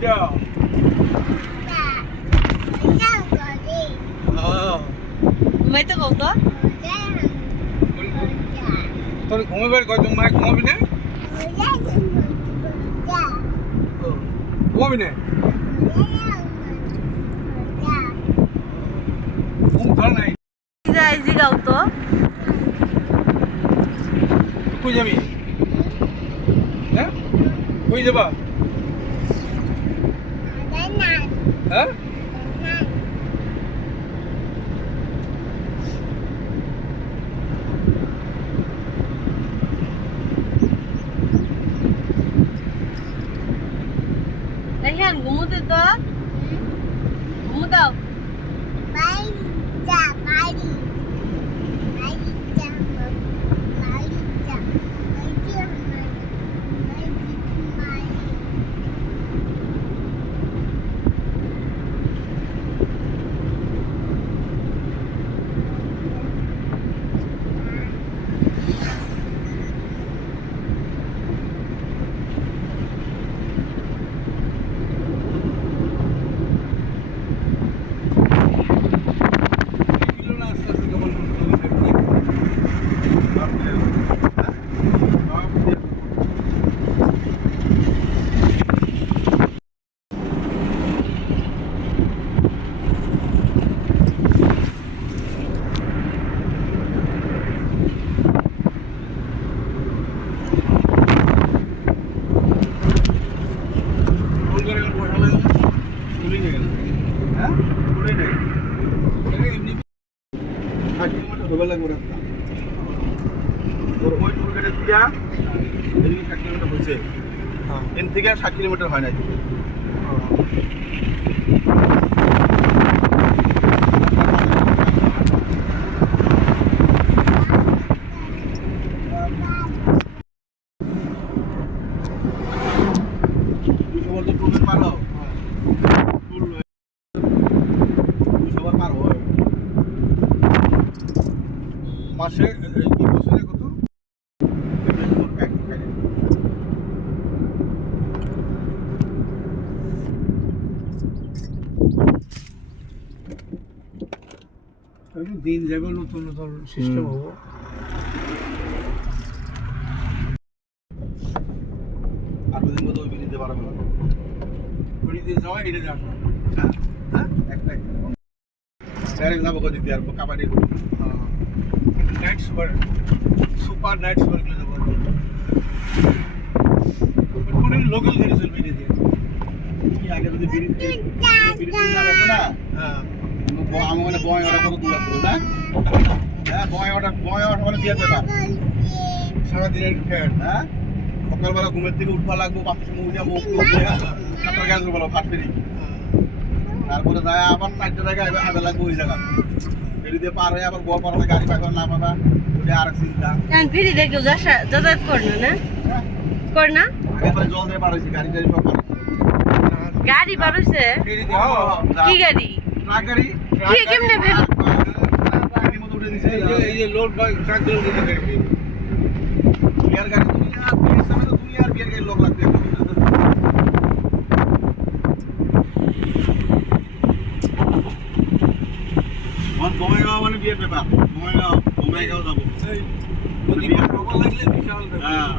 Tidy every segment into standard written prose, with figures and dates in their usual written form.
কোনটা? ঘুমাইতে কত তোর ঘুমাবার কয় তুমি মায় ঘুমাবি না? ঘুমাবি না? ঘুম ধর নাই। যাই জিগাও তো কই যাবি? হ্যাঁ কই যাবা? হ্যাঁ দেখেন ঘুমোতে তো ঘুমো দাও এন থেকে 60 কিলোমিটার হয় না। মাসে কি বছরে কত? দিন যাবে নতুন নতুন সিস্টেম হবো। আর দুদিন মতো ওই বিলিতে পারবে না। ওইদিকে যাওয়া এটা যাবো। হ্যাঁ একটা ডাইরেক্ট যাবো কদিতে আর kabaddi night super super night super গুলো যাবো। কোন লোকাল গাড়ি চলবে এটা দিয়ে। কি আগে যদি বিলিতে যাবে না? হ্যাঁ আমার মানে বয় অর্ডার কত দূর আছে না? হ্যাঁ বয় অর্ডার মানে দিয়ে দেবা সারাদিনের ফেয়ার। হ্যাঁ সকালবেলা ঘুমের থেকে উঠবা লাগবো, বাচ্চা মুখ দিয়ে মুখ সাঁতার গ্যাস বলো ফাট ফেরি, তারপরে যায় আবার 4টে জায়গায় আগে লাগবো ওই জায়গা ফেরি দিয়ে পার হয়ে আবার গোয়া পার হয়ে গাড়ি পাইবার না পাবা, ওটা আরেক চিন্তা। ফিরি দেখো যাতায়াত করো না কর না আগে পরে জল দিয়ে পার হয়েছি, গাড়ি টাড়ি সব পার হয়েছে। গাড়ি বার হইছে কি গাড়ি ট্রাক গাড়ি কি কেমনে ভেবে গাড়ির মতো উঠে দিছে। এই যে লোড বাইক ট্রাক গুলো উঠে থাকে। বিয়ার গাড়ি দুনিয়া বিয়ের সময় তো দুনিয়ার বিয়ার গাড়ি লোক লাগবে। বঙ্গাইগাঁও মানে বিয়ের ব্যাপার, বঙ্গাইগাঁও যাবো। যদি খবর লাগলে বিশাল ব্যাপার। হ্যাঁ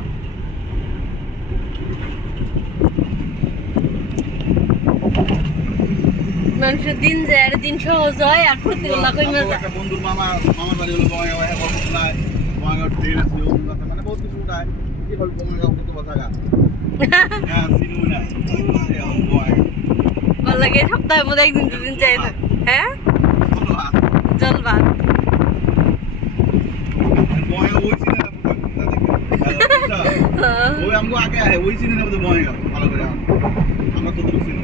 মানুষের দিন যায় আর দিন সহজ হয় আর ক্ষতিগুলো কমে যায়। একটা বন্ধুর মামার বাড়ি হলো বঙ্গাইগাঁও, হ্যাঁ বর্মশোলায় বঙ্গাইগাঁও ট্রেন আছে, ওরকম কথা মানে বহুত কিছু উঠায়। কি বল বঙ্গাইগাঁও কত কথা গা, হ্যাঁ চিনুই না বঙ্গাইগাঁও ভালো লাগে সপ্তাহের মধ্যে একদিন দুদিন চাই না। হ্যাঁ জল ভাত বঙ্গাইগাঁও ওই চিনে না ওই আমগো আগে আহে ওই চিনে না বঙ্গাইগাঁও ভালো করে আমরা তো চিনি।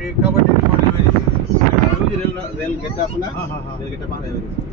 এই কাবাডি মানে ওই যে রেল গেটটা আছে না হ্যাঁ, হ্যাঁ, হ্যাঁ। রেল গেটটা পার হয়ে গেছে